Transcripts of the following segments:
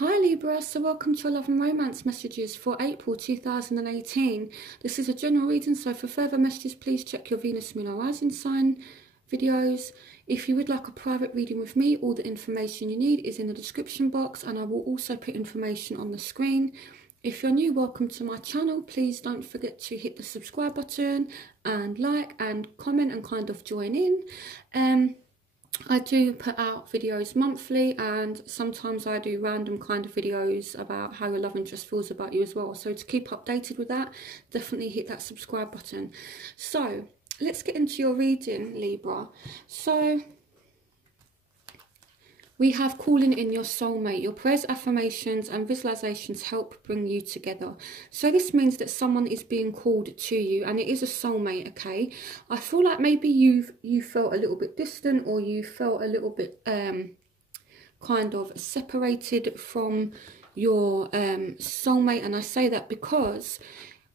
Hi Libra, so welcome to your love and romance messages for April 2018. This is a general reading, so for further messages please check your Venus, Moon or Rising sign videos. If you would like a private reading with me, all the information you need is in the description box, and I will also put information on the screen. If you're new, welcome to my channel. Please don't forget to hit the subscribe button and like and comment and kind of join in. I do put out videos monthly, and sometimes I do random kind of videos about how your love interest feels about you as well. So to keep updated with that, definitely hit that subscribe button. So let's get into your reading, Libra. So we have calling in your soulmate. Your prayers, affirmations and visualizations help bring you together. So this means that someone is being called to you, and it is a soulmate, okay? I feel like maybe you felt a little bit distant, or you felt a little bit kind of separated from your soulmate. And I say that because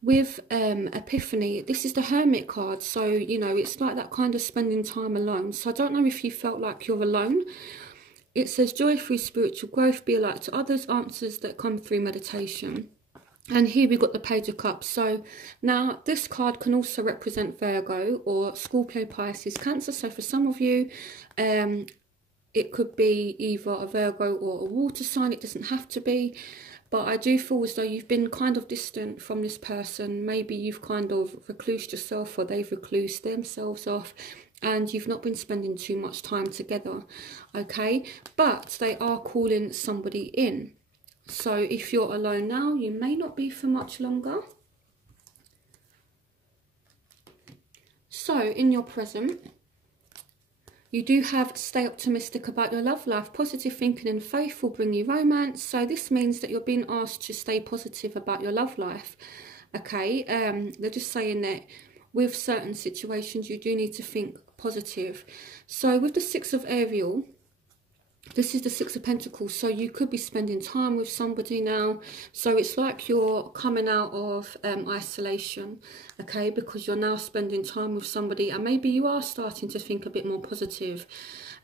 with Epiphany, this is the Hermit card. So, you know, it's like that kind of spending time alone. So I don't know if you felt like you're alone. It says joy through spiritual growth, be a light to others, answers that come through meditation. And here we got the Page of Cups. So now this card can also represent Virgo or Scorpio, Pisces, Cancer. So for some of you, it could be either a Virgo or a water sign. It doesn't have to be. But I do feel as though you've been kind of distant from this person. Maybe you've kind of reclused yourself, or they've reclused themselves off, and you've not been spending too much time together, okay? But they are calling somebody in. So if you're alone now, you may not be for much longer. So in your present, you do have stay optimistic about your love life. Positive thinking and faith will bring you romance. So this means that you're being asked to stay positive about your love life, okay? They're just saying that with certain situations, you do need to think positive. So with the Six of Ariel, this is the Six of Pentacles. So you could be spending time with somebody now. So it's like you're coming out of isolation, okay? Because you're now spending time with somebody, and maybe you are starting to think a bit more positive,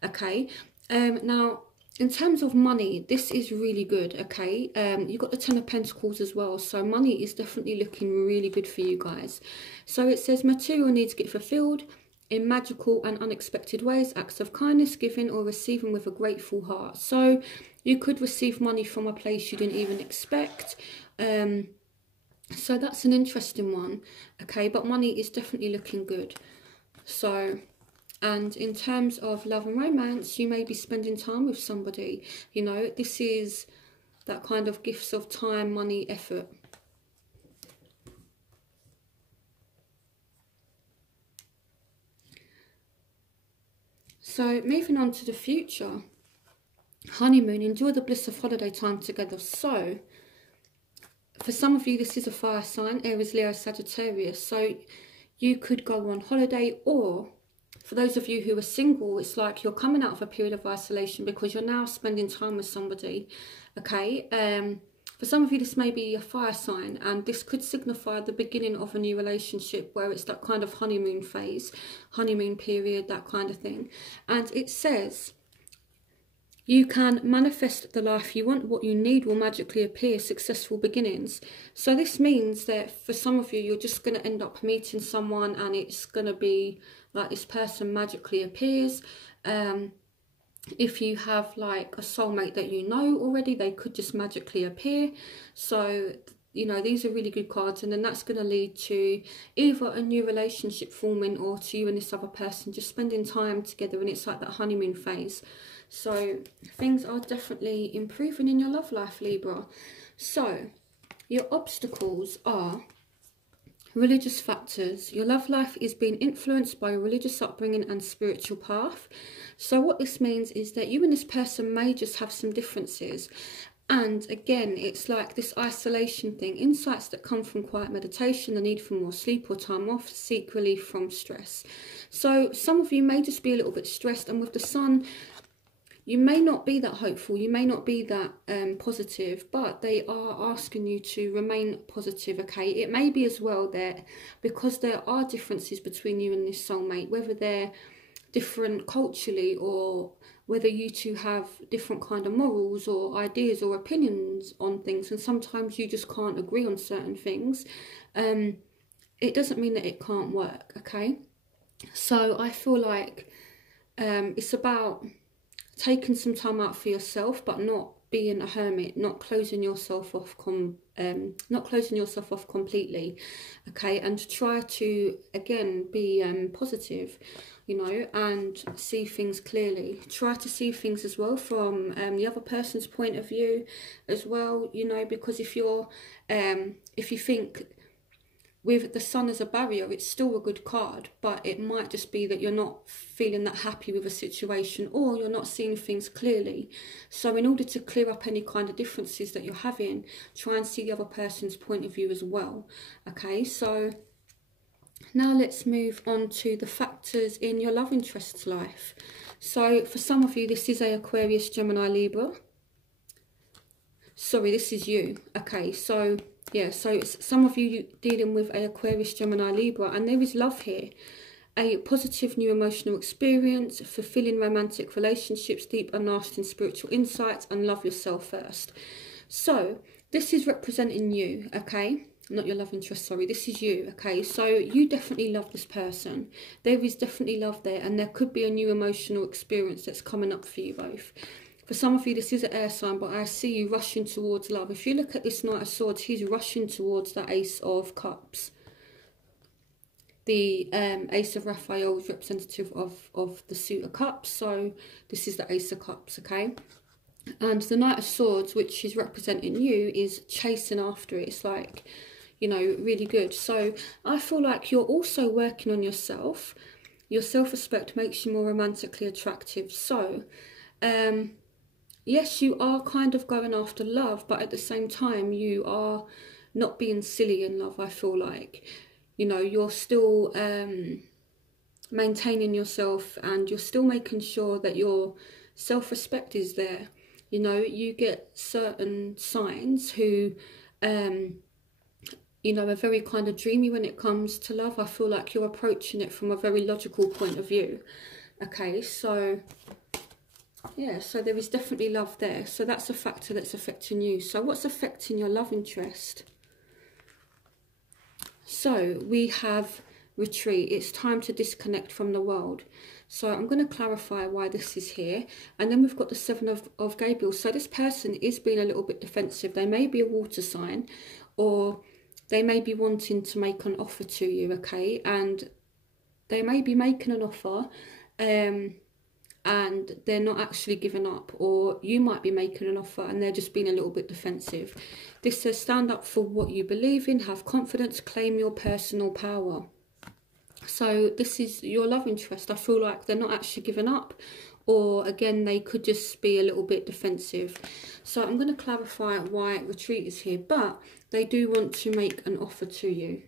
okay? Now, in terms of money, this is really good, okay? You've got the Ten of Pentacles as well. So money is definitely looking really good for you guys. So it says material needs get fulfilled in magical and unexpected ways, acts of kindness, giving or receiving with a grateful heart. So you could receive money from a place you didn't even expect. So that's an interesting one, okay? But money is definitely looking good. So, and in terms of love and romance, you may be spending time with somebody. You know, this is that kind of gifts of time, money, effort. So moving on to the future, honeymoon, enjoy the bliss of holiday time together. So for some of you, this is a fire sign, Aries, Leo, Sagittarius. So you could go on holiday, or for those of you who are single, it's like you're coming out of a period of isolation because you're now spending time with somebody, okay? For some of you, this may be a fire sign, and this could signify the beginning of a new relationship where it's that kind of honeymoon phase, honeymoon period, that kind of thing. And it says you can manifest the life you want. What you need will magically appear, successful beginnings. So this means that for some of you, you're just going to end up meeting someone, and it's going to be like this person magically appears. If you have like a soulmate that you know already, they could just magically appear. So, you know, these are really good cards, and then that's going to lead to either a new relationship forming, or to you and this other person just spending time together, and it's like that honeymoon phase. So things are definitely improving in your love life, Libra. So your obstacles are religious factors. Your love life is being influenced by your religious upbringing and spiritual path. So what this means is that you and this person may just have some differences. And again, it's like this isolation thing, insights that come from quiet meditation, the need for more sleep or time off, seek relief from stress. So some of you may just be a little bit stressed, and with the Sun, you may not be that hopeful, you may not be that positive, but they are asking you to remain positive, okay? It may be as well that because there are differences between you and this soulmate, whether they're different culturally, or whether you two have different kind of morals or ideas or opinions on things, and sometimes you just can't agree on certain things, it doesn't mean that it can't work, okay? So I feel like it's about taking some time out for yourself, but not being a hermit, not closing yourself off completely, okay? And try to, again, be positive, you know, and see things clearly. Try to see things as well from the other person's point of view as well, you know, because if you think with the sun as a barrier, it's still a good card, but it might just be that you're not feeling that happy with a situation, or you're not seeing things clearly. So in order to clear up any kind of differences that you're having, try and see the other person's point of view as well. Okay, so now let's move on to the factors in your love interest's life. So for some of you, this is a Aquarius, Gemini, Libra. Sorry, this is you. Okay, so yeah, so it's some of you dealing with a Aquarius, Gemini, Libra, and there is love here. A positive new emotional experience, fulfilling romantic relationships, deep and lasting spiritual insights, and love yourself first. So this is representing you, okay? Not your love interest, sorry. This is you, okay? So you definitely love this person. There is definitely love there, and there could be a new emotional experience that's coming up for you both. For some of you, this is an air sign, but I see you rushing towards love. If you look at this Knight of Swords, he's rushing towards the Ace of Cups. The Ace of Raphael is representative of the Suit of Cups, so this is the Ace of Cups, okay? And the Knight of Swords, which is representing you, is chasing after it. It's like, you know, really good. So I feel like you're also working on yourself. Your self-respect makes you more romantically attractive. So, yes, you are kind of going after love, but at the same time, you are not being silly in love, I feel like. You know, you're still maintaining yourself, and you're still making sure that your self-respect is there. You know, you get certain signs who, you know, are very kind of dreamy when it comes to love. I feel like you're approaching it from a very logical point of view. Okay, so yeah, so there is definitely love there. So that's a factor that's affecting you. So what's affecting your love interest? So we have retreat. It's time to disconnect from the world. So I'm going to clarify why this is here. And then we've got the Seven of Gabriel. So this person is being a little bit defensive. They may be a water sign, or they may be wanting to make an offer to you, okay? And they may be making an offer, and they're not actually giving up, or you might be making an offer and they're just being a little bit defensive. This says stand up for what you believe in, have confidence, claim your personal power. So this is your love interest. I feel like they're not actually giving up, or again, they could just be a little bit defensive. So I'm going to clarify why retreat is here, but they do want to make an offer to you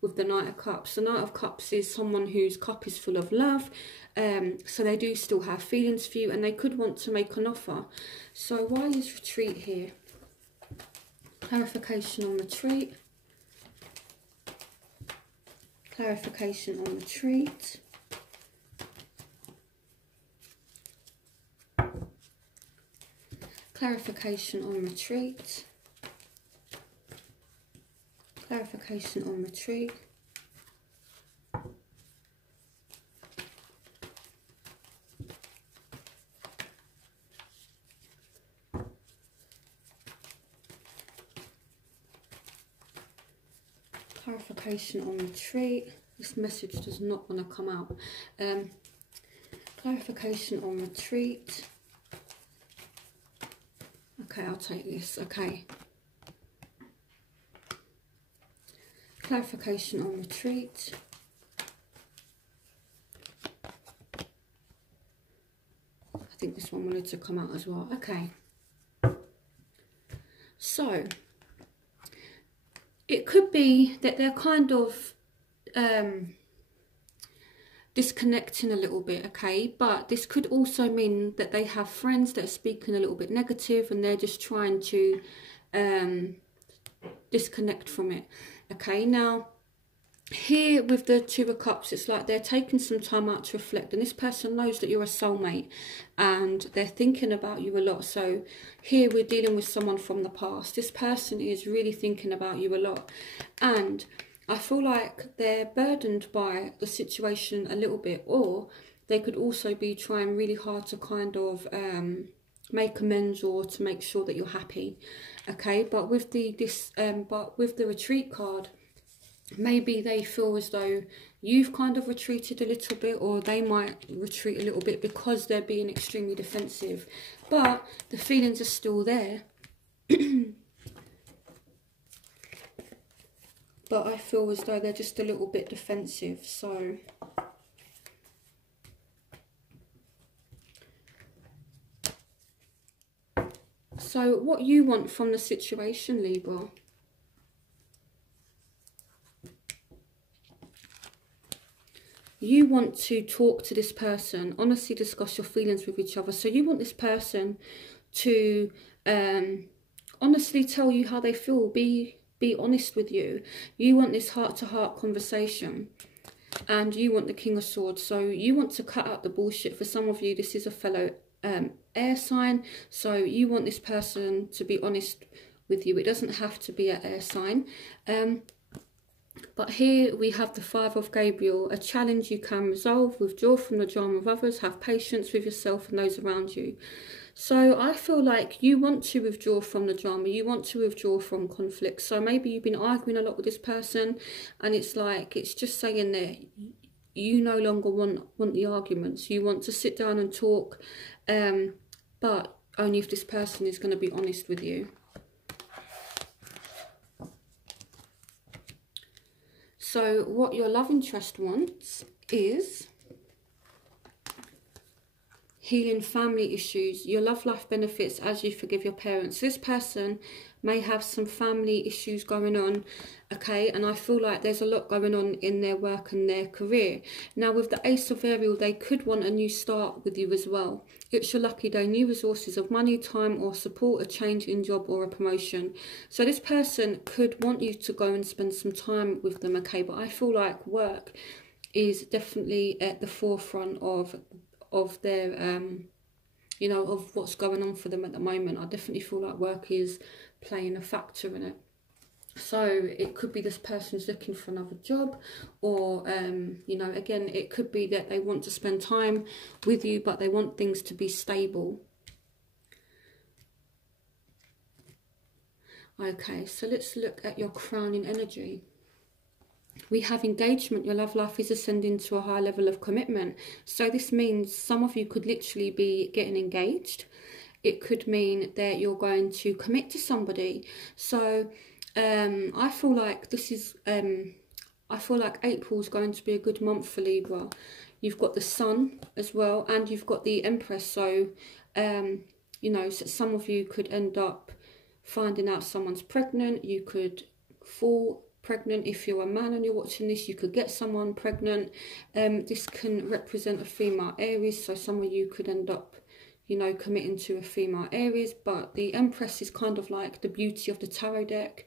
with the Knight of Cups. The Knight of Cups is someone whose cup is full of love, so they do still have feelings for you, and they could want to make an offer. So why is retreat here? Clarification on retreat. Clarification on retreat. Clarification on retreat. Clarification on retreat. Clarification on retreat. This message does not want to come out. Clarification on retreat. Okay, I'll take this. Okay. Clarification on retreat. I think this one wanted to come out as well. Okay. So it could be that they're kind of disconnecting a little bit, okay? But this could also mean that they have friends that are speaking a little bit negative, and they're just trying to disconnect from it, okay? Now, here with the Two of Cups, it's like they're taking some time out to reflect, and this person knows that you're a soulmate and they're thinking about you a lot. So here we're dealing with someone from the past. This person is really thinking about you a lot, and I feel like they're burdened by the situation a little bit, or they could also be trying really hard to kind of make amends or to make sure that you're happy. Okay, but with the retreat card, maybe they feel as though you've kind of retreated a little bit, or they might retreat a little bit because they're being extremely defensive. But the feelings are still there. But I feel as though they're just a little bit defensive. So what you want from the situation, Libra? You want to talk to this person, honestly discuss your feelings with each other. So you want this person to honestly tell you how they feel, be honest with you. You want this heart-to-heart conversation, and you want the King of Swords. So you want to cut out the bullshit. For some of you, this is a fellow air sign, so you want this person to be honest with you. It doesn't have to be an air sign. But here we have the Five of Gabriel, a challenge you can resolve, withdraw from the drama of others, have patience with yourself and those around you. So I feel like you want to withdraw from the drama, you want to withdraw from conflict. So maybe you've been arguing a lot with this person, and it's like, it's just saying that you no longer want the arguments. You want to sit down and talk, but only if this person is going to be honest with you. So what your love interest wants is healing family issues. Your love life benefits as you forgive your parents. This person may have some family issues going on, okay, and I feel like there's a lot going on in their work and their career. Now with the Ace of Ariel, they could want a new start with you as well. It's your lucky day, new resources of money, time or support, a change in job or a promotion. So this person could want you to go and spend some time with them, okay, but I feel like work is definitely at the forefront of their you know, of what's going on for them at the moment. I definitely feel like work is playing a factor in it. So it could be this person's looking for another job, or you know, again, it could be that they want to spend time with you, but they want things to be stable. Okay, so let's look at your crowning energy. We have engagement. Your love life is ascending to a high level of commitment. So this means some of you could literally be getting engaged. It could mean that you're going to commit to somebody. So I feel like this is I feel like April is going to be a good month for Libra. You've got the Sun as well, and you've got the Empress. So you know, so some of you could end up finding out someone's pregnant. You could fall pregnant. If you're a man and you're watching this, you could get someone pregnant. This can represent a female Aries, so some of you could end up, you know, committing to a female Aries. But the Empress is kind of like the beauty of the tarot deck.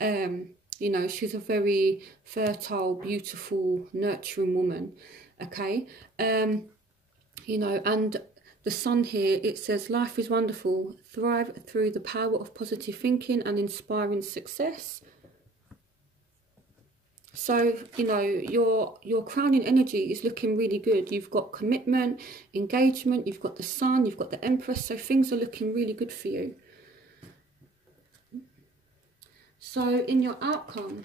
You know, she's a very fertile, beautiful, nurturing woman, okay? You know, and the Sun here, it says life is wonderful, thrive through the power of positive thinking and inspiring success. So, you know, your crowning energy is looking really good. You've got commitment, engagement, you've got the Sun, you've got the Empress, so things are looking really good for you. So in your outcome,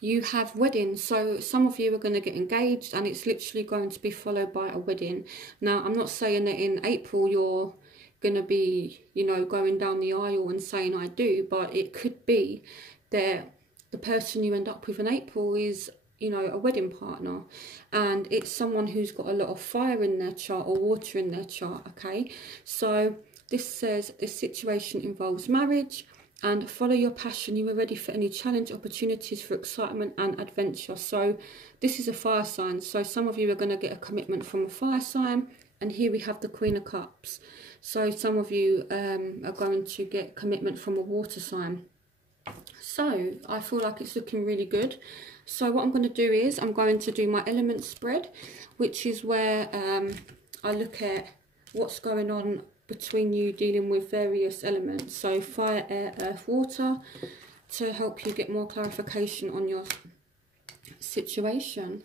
you have wedding. So some of you are going to get engaged, and it's literally going to be followed by a wedding. Now, I'm not saying that in April you're going to be, you know, going down the aisle and saying I do, but it could be that the person you end up with in April is, you know, a wedding partner, and it's someone who's got a lot of fire in their chart or water in their chart, okay? So this says this situation involves marriage, and follow your passion. You are ready for any challenge, opportunities for excitement and adventure. So this is a fire sign, so some of you are going to get a commitment from a fire sign, and here we have the Queen of Cups. So some of you are going to get commitment from a water sign. So I feel like it's looking really good. So what I'm going to do is I'm going to do my element spread, which is where I look at what's going on between you dealing with various elements. So fire, air, earth, water, to help you get more clarification on your situation.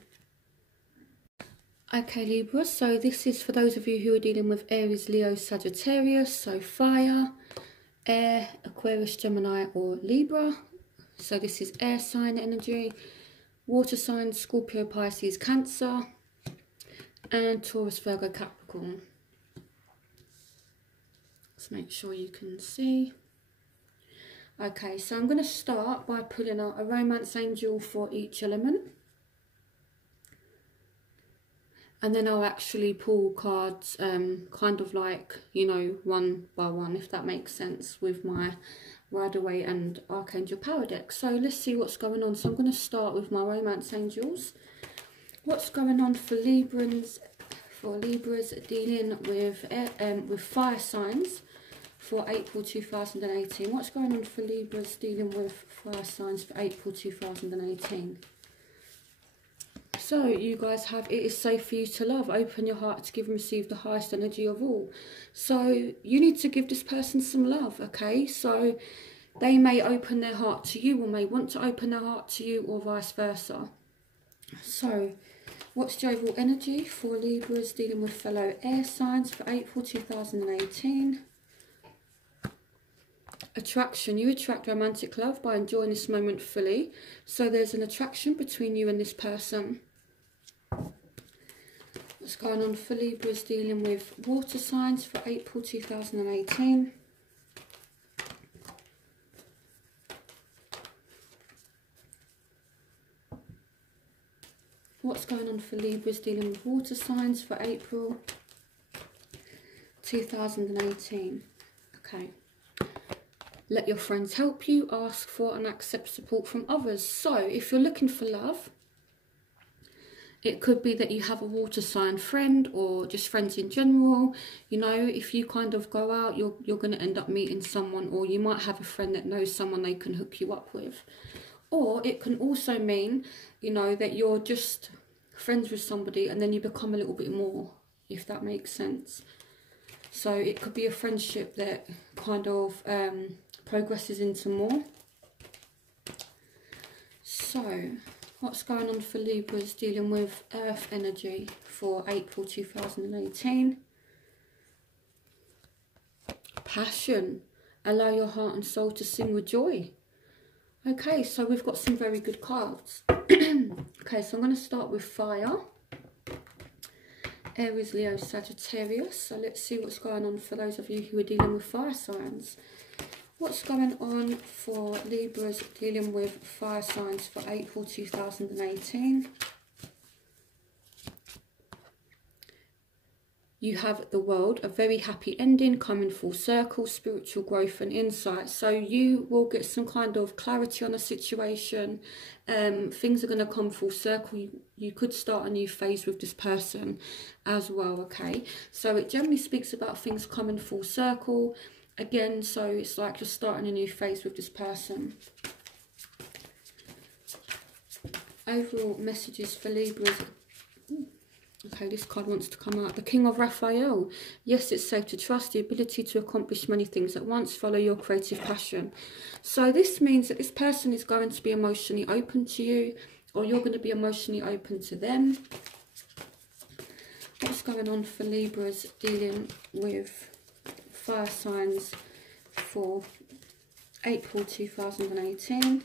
Okay, Libra, so this is for those of you who are dealing with Aries, Leo, Sagittarius, so fire, air, Aquarius, Gemini or Libra. So this is air sign energy, water signs, Scorpio, Pisces, Cancer, and Taurus, Virgo, Capricorn. Let's make sure you can see. Okay, so I'm going to start by pulling out a romance angel for each element. And then I'll actually pull cards kind of like, you know, one by one, if that makes sense, with my Rider-Waite and Archangel Power deck. So let's see what's going on. So I'm going to start with my romance angels. What's going on for Libras dealing with fire signs for April 2018? What's going on for Libras dealing with fire signs for April 2018? So you guys have, it is safe for you to love. Open your heart to give and receive the highest energy of all. So you need to give this person some love, okay? So they may open their heart to you or may want to open their heart to you or vice versa. So what's the overall energy for Libras dealing with fellow air signs for April 2018? Attraction. You attract romantic love by enjoying this moment fully. So there's an attraction between you and this person. What's going on for Libras dealing with water signs for April 2018? What's going on for Libras dealing with water signs for April 2018? Okay. Let your friends help you. Ask for and accept support from others. So if you're looking for love, it could be that you have a water sign friend or just friends in general. You know, if you kind of go out, you're going to end up meeting someone, or you might have a friend that knows someone they can hook you up with. Or it can also mean, you know, that you're just friends with somebody and then you become a little bit more, if that makes sense. So it could be a friendship that kind of progresses into more. So what's going on for Libras dealing with earth energy for April 2018? Passion. Allow your heart and soul to sing with joy. Okay, so we've got some very good cards. Okay, so I'm going to start with fire. Aries, Leo, Sagittarius. So let's see what's going on for those of you who are dealing with fire signs. What's going on for Libras dealing with fire signs for April 2018? You have the World, a very happy ending, coming full circle, spiritual growth and insight. So you will get some kind of clarity on a situation. Things are going to come full circle. You could start a new phase with this person as well, okay? So it generally speaks about things coming full circle. Again, so it's like you're starting a new phase with this person. Overall messages for Libras. Okay, this card wants to come out. The King of Raphael. Yes, it's safe to trust. The ability to accomplish many things at once. Follow your creative passion. So this means that this person is going to be emotionally open to you, or you're going to be emotionally open to them. What's going on for Libras dealing with fire signs for April 2018?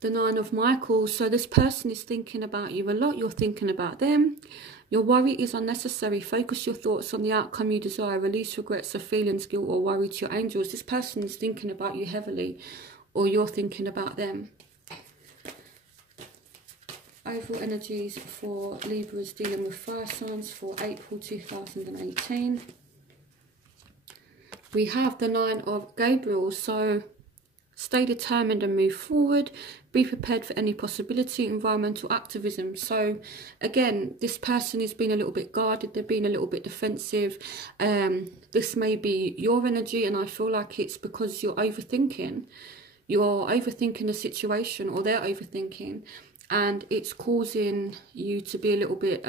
The Nine of Michael. So this person is thinking about you a lot. You're thinking about them. Your worry is unnecessary. Focus your thoughts on the outcome you desire. Release regrets of feelings, guilt or worry to your angels. This person is thinking about you heavily, or you're thinking about them. Overall energies for Libras dealing with fire signs for April 2018. We have the Nine of Gabriel. So Stay determined and move forward. Be prepared for any possibility. Environmental activism. So again, this person is being a little bit guarded. They're being a little bit defensive. This may be your energy, and I feel like it's because you're overthinking. You're overthinking the situation, or they're overthinking, and it's causing you to be a little bit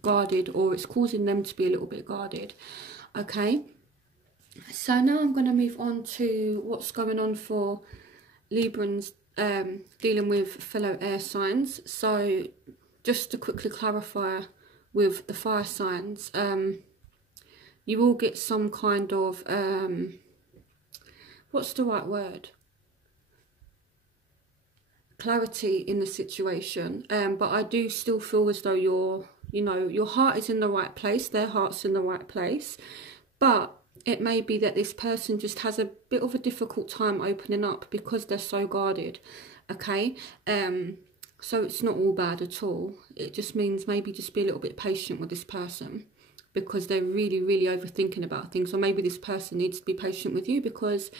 guarded, or it's causing them to be a little bit guarded. Okay. So now I'm going to move on to what's going on for Librans dealing with fellow air signs. So just to quickly clarify with the fire signs, you will get some kind of, what's the right word? Clarity in the situation. But I do still feel as though your heart is in the right place, their heart's in the right place. But it may be that this person just has a bit of a difficult time opening up because they're so guarded, okay? So it's not all bad at all. It just means maybe just be a little bit patient with this person because they're really, really overthinking about things. Or maybe this person needs to be patient with you because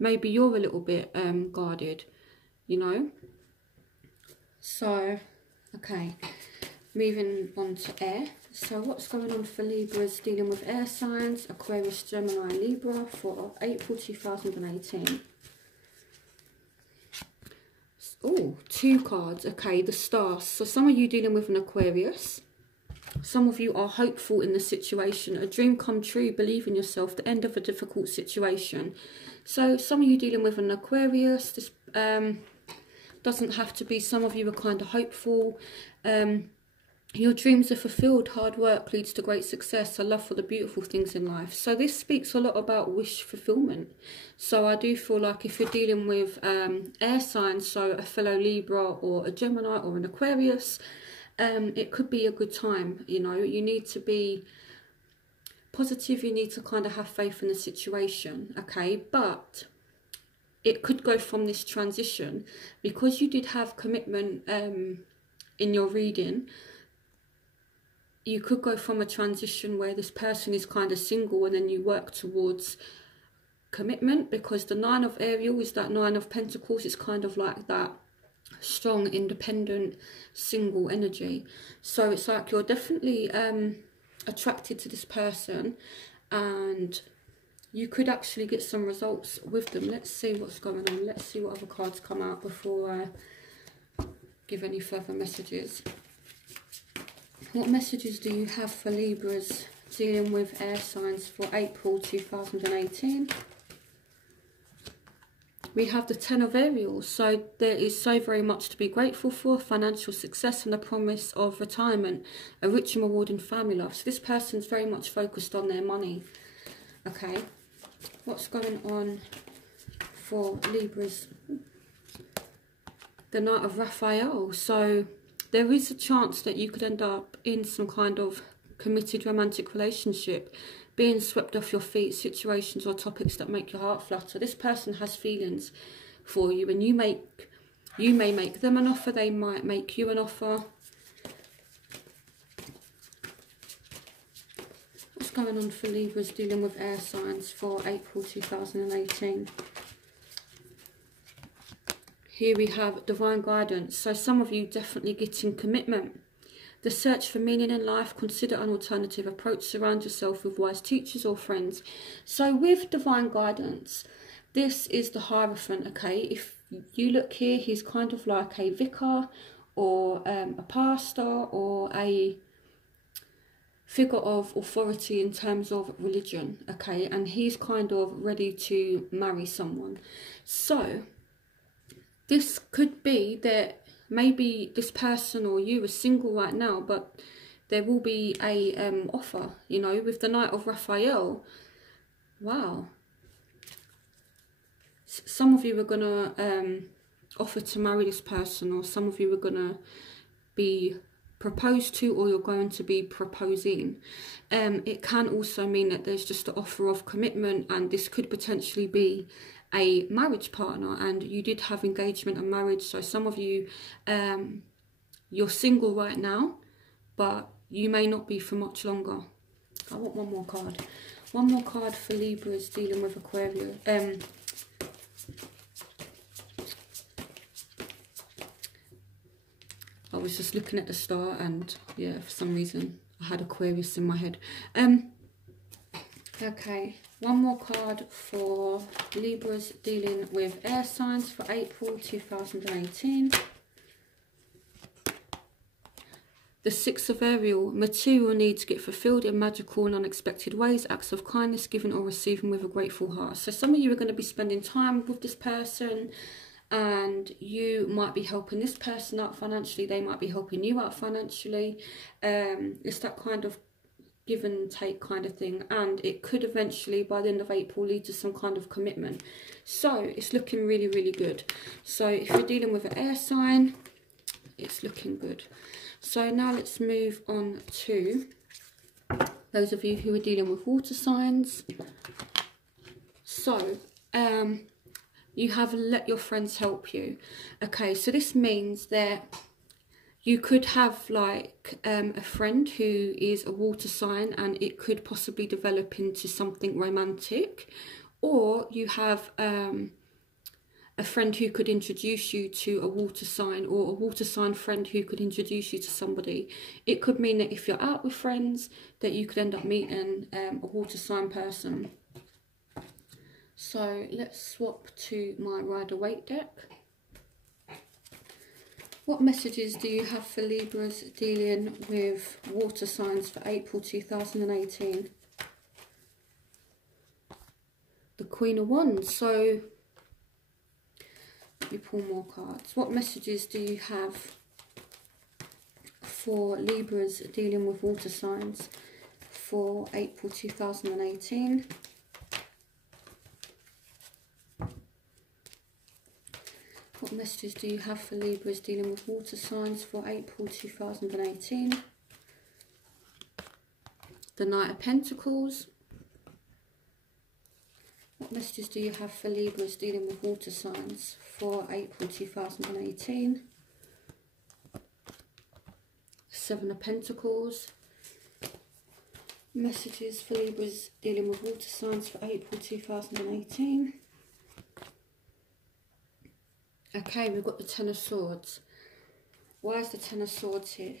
maybe you're a little bit guarded, you know? So, okay, moving on to air. So what's going on for Libras dealing with air signs, Aquarius, Gemini, Libra for April 2018? Oh, 2 cards. Okay, the stars. So some of you dealing with an Aquarius. Some of you are hopeful in the situation. A dream come true, believe in yourself, the end of a difficult situation. So some of you dealing with an Aquarius. This doesn't have to be. Some of you are kind of hopeful. Your dreams are fulfilled. Hard work leads to great success. A love for the beautiful things in life. So this speaks a lot about wish fulfillment. So I do feel like if you're dealing with air signs, so a fellow Libra or a Gemini or an Aquarius, it could be a good time. You know, you need to be positive. You need to kind of have faith in the situation. Okay, but it could go from this transition because you did have commitment in your reading. You could go from a transition where this person is kind of single and then you work towards commitment, because the 9 of Ariel is that 9 of Pentacles. It's kind of like that strong, independent, single energy. So it's like you're definitely attracted to this person and you could actually get some results with them. Let's see what's going on. Let's see what other cards come out before I give any further messages. What messages do you have for Libras dealing with air signs for April 2018? We have the 10 of Ariel. So there is so very much to be grateful for. Financial success and the promise of retirement. A rich and rewarding family life. So this person's very much focused on their money. Okay. What's going on for Libras? The Knight of Raphael. So there is a chance that you could end up in some kind of committed romantic relationship, being swept off your feet, situations or topics that make your heart flutter. This person has feelings for you, and you may make them an offer, they might make you an offer. What's going on for Libras dealing with air signs for April 2018? Here we have divine guidance. So some of you definitely getting commitment. The search for meaning in life. Consider an alternative approach. Surround yourself with wise teachers or friends. So with divine guidance, this is the Hierophant, okay? If you look here, he's kind of like a vicar or a pastor or a figure of authority in terms of religion, okay? And he's kind of ready to marry someone. So this could be that maybe this person or you are single right now, but there will be a offer, you know, with the Knight of Raphael. Wow. Some of you are going to offer to marry this person, or some of you are going to be proposed to, or you're going to be proposing. It can also mean that there's just an offer of commitment, and this could potentially be a marriage partner, and you did have engagement and marriage. So some of you, you're single right now, but you may not be for much longer. I want one more card. One more card for Libras dealing with Aquarius. was just looking at the star, and yeah, for some reason I had Aquarius in my head. Okay, one more card for Libras dealing with air signs for April 2018. The Six of Ariel, material needs get fulfilled in magical and unexpected ways, acts of kindness given or receiving with a grateful heart. So some of you are going to be spending time with this person, and you might be helping this person out financially, they might be helping you out financially. It's that kind of give and take kind of thing, and it could eventually by the end of April lead to some kind of commitment. So it's looking really, really good. So if you're dealing with an air sign, it's looking good. So now let's move on to those of you who are dealing with water signs. So you have let your friends help you. Okay, so this means that you could have like a friend who is a water sign, and it could possibly develop into something romantic, or you have a friend who could introduce you to a water sign, or a water sign friend who could introduce you to somebody. It could mean that if you're out with friends, that you could end up meeting a water sign person. So let's swap to my Rider-Waite deck. What messages do you have for Libras dealing with water signs for April 2018? The Queen of Wands. So let me pull more cards. What messages do you have for Libras dealing with water signs for April 2018? What messages do you have for Libras dealing with water signs for April 2018? The Knight of Pentacles. What messages do you have for Libras dealing with water signs for April 2018? Seven of Pentacles. Messages for Libras dealing with water signs for April 2018. Okay, we've got the Ten of Swords. Why is the Ten of Swords here?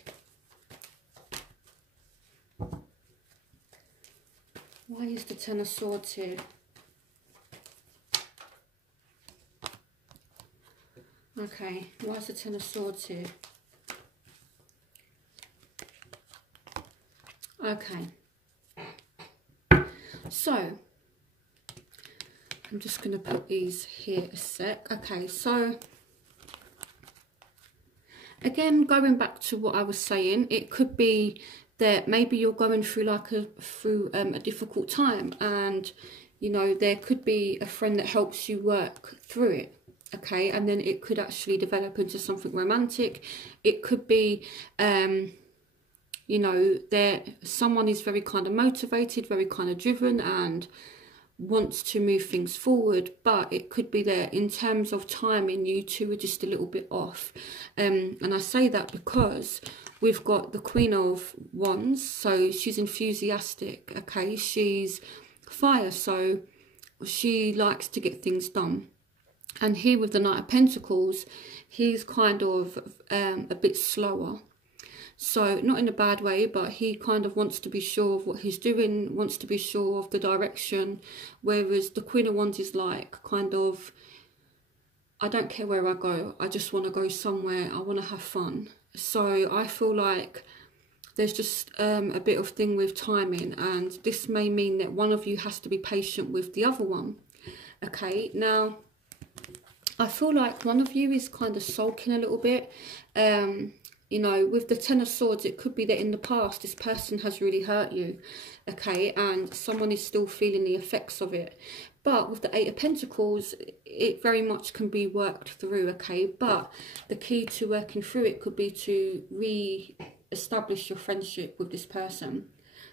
Why is the Ten of Swords here? Okay, why is the Ten of Swords here? Okay. So, I'm just going to put these here a sec. Okay, so again, going back to what I was saying, it could be that maybe you're going through like a difficult time, and you know there could be a friend that helps you work through it. Okay, and then it could actually develop into something romantic. It could be you know, that someone is very kind of motivated, very kind of driven, and wants to move things forward, but it could be that in terms of timing you two are just a little bit off. And I say that because we've got the Queen of Wands, so she's enthusiastic. Okay, she's fire, so she likes to get things done. And here with the Knight of Pentacles, he's kind of a bit slower. So not in a bad way, but he kind of wants to be sure of what he's doing, wants to be sure of the direction. Whereas the Queen of Wands is like kind of, I don't care where I go, I just want to go somewhere, I want to have fun. So I feel like there's just a bit of thing with timing, and this may mean that one of you has to be patient with the other one. Okay, now I feel like one of you is kind of sulking a little bit. You know, with the Ten of Swords, it could be that in the past this person has really hurt you, okay, and someone is still feeling the effects of it. But with the Eight of Pentacles, it very much can be worked through, okay, but the key to working through it could be to re-establish your friendship with this person.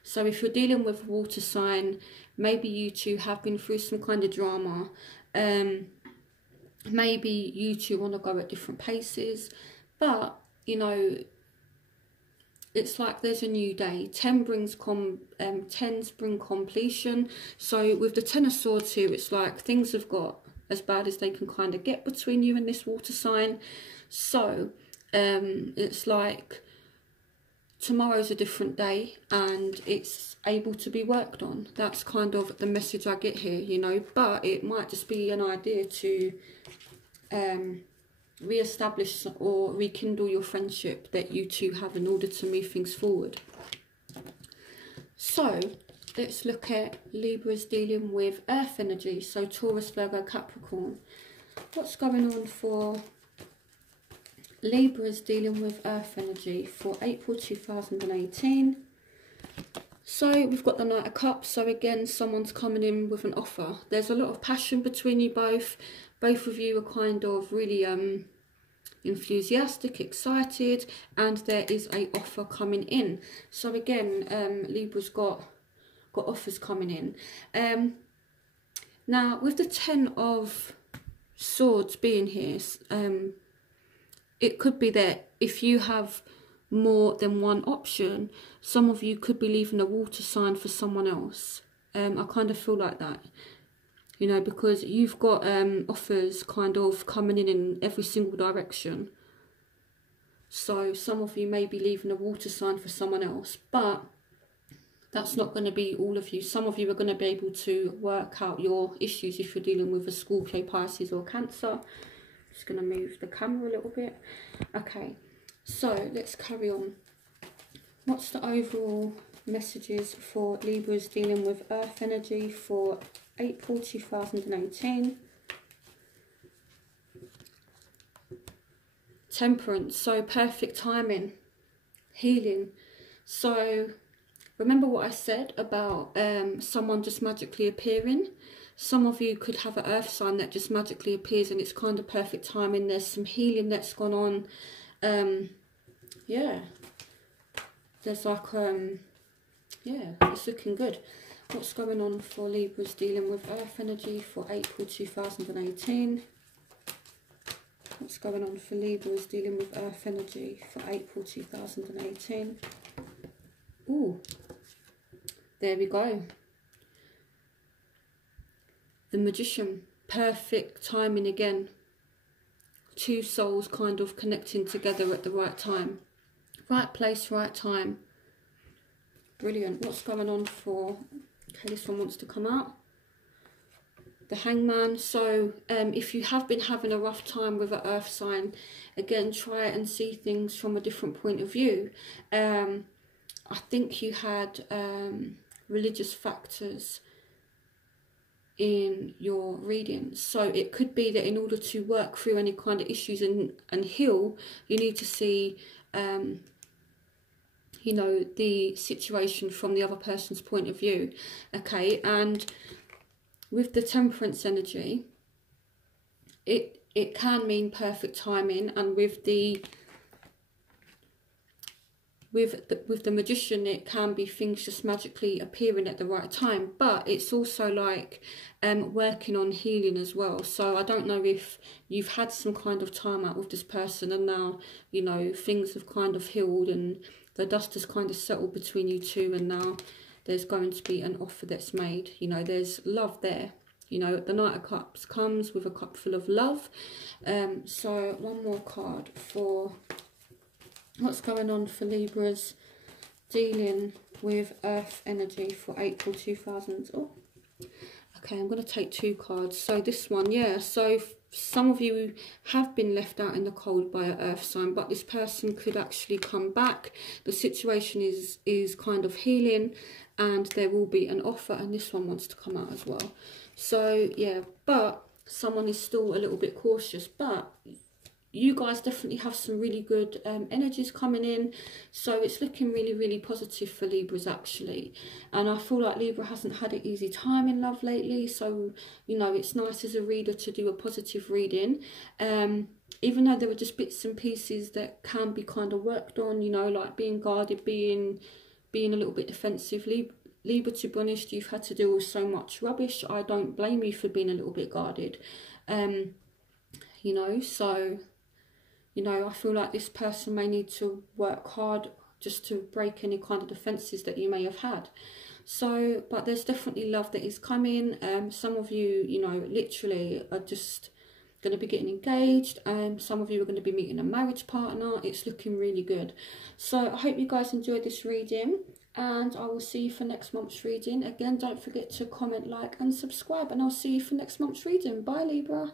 So if you're dealing with a water sign, maybe you two have been through some kind of drama, maybe you two want to go at different paces, but you know, it's like there's a new day. 10 brings tens bring completion. So with the Ten of Swords here, it's like things have got as bad as they can kind of get between you and this water sign. So It's like tomorrow's a different day and it's able to be worked on. That's kind of the message I get here, you know, but it might just be an idea to re-establish or rekindle your friendship that you two have in order to move things forward. So let's look at Libra's dealing with earth energy, so Taurus, Virgo, Capricorn. What's going on for Libra's dealing with earth energy for April 2018? So we've got the Knight of Cups. So again, someone's coming in with an offer. There's a lot of passion between you both. Both of you are kind of really enthusiastic, excited, and there is a offer coming in. So again, Libra's got offers coming in. Now with the Ten of Swords being here, it could be that if you have more than one option, some of you could be leaving a water sign for someone else. I kind of feel like that, you know, because you've got offers kind of coming in every single direction. So some of you may be leaving a water sign for someone else, but that's not going to be all of you. Some of you are going to be able to work out your issues if you're dealing with a Scorpio, Pisces or Cancer. Just going to move the camera a little bit. Okay, so let's carry on. What's the overall messages for Libras dealing with earth energy for April 2018? Temperance, so perfect timing, healing. So remember what I said about someone just magically appearing? Some of you could have an earth sign that just magically appears and it's kind of perfect timing. There's some healing that's gone on. Yeah. There's like, yeah, it's looking good. What's going on for Libras dealing with earth energy for April 2018? What's going on for Libras dealing with earth energy for April 2018? Ooh, there we go. The Magician, perfect timing again. Two souls kind of connecting together at the right time. Right place, right time. Brilliant. What's going on for... Okay, this one wants to come out. The Hangman. So if you have been having a rough time with an earth sign, again, try and see things from a different point of view. I think you had religious factors in your reading. So it could be that in order to work through any kind of issues and heal, you need to see... you know, the situation from the other person's point of view. Okay, and with the Temperance energy, it can mean perfect timing, and with the Magician, it can be things just magically appearing at the right time, but it's also like working on healing as well. So I don't know if you've had some kind of time out with this person and now, you know, things have kind of healed and the dust has kind of settled between you two, and now there's going to be an offer that's made. You know, there's love there. You know, the Knight of Cups comes with a cup full of love. So one more card for what's going on for Libras dealing with earth energy for April 2000. Oh, okay, I'm going to take two cards. So this one, yeah, so some of you have been left out in the cold by an earth sign, but this person could actually come back. The situation is kind of healing and there will be an offer, and this one wants to come out as well. So yeah, but someone is still a little bit cautious, but you guys definitely have some really good energies coming in. So it's looking really, really positive for Libras actually. And I feel like Libra hasn't had an easy time in love lately. So, you know, it's nice as a reader to do a positive reading. Even though there were just bits and pieces that can be kind of worked on, you know, like being guarded, being a little bit defensive. Libra, to be honest, you've had to deal with so much rubbish. I don't blame you for being a little bit guarded. You know, so... You know, I feel like this person may need to work hard just to break any kind of defences that you may have had. So, but there's definitely love that is coming. Some of you, you know, literally are just going to be getting engaged. Some of you are going to be meeting a marriage partner. It's looking really good. So I hope you guys enjoyed this reading, and I will see you for next month's reading. Again, don't forget to comment, like and subscribe, and I'll see you for next month's reading. Bye, Libra.